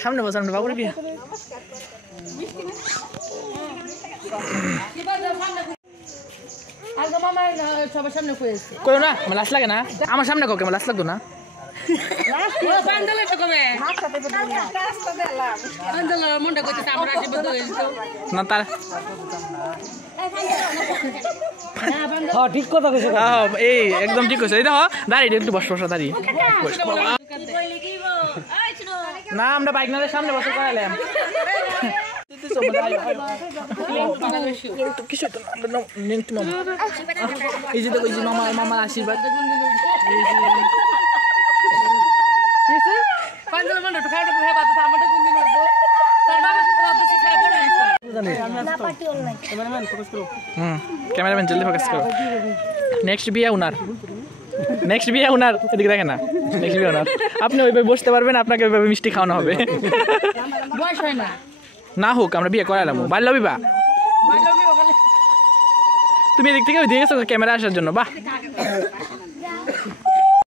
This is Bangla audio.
সামনে বছর আমরা বাবুর বিয়া না আমার লাশ লাগে না আমার সামনে কাউকে আমার লাশ লাগতো না না তার ঠিক কথা এই একদম ঠিক আছে এই দেখো দাঁড়িয়ে একটু বসা দাঁড়িয়ে না আমরা বাইক নালে সামনে বসে করাইলাম এই যে দেখো এই যে মামার আশীর্বাদ ক্যামেরাম্যান জলদি ফোকাস করো নেক্সট বিয়ে উনার এদিকে দেখেন না নেক্সট বিয়ে উনার আপনি ওইভাবে বসতে পারবেন আপনাকে ওইভাবে মিষ্টি খাওয়ানো হবে না হোক আমরা বিয়ে করালাম বাল্য বিবাহ তুমি এদিক থেকে দিয়ে গেছো ক্যামেরা আসার জন্য বাহ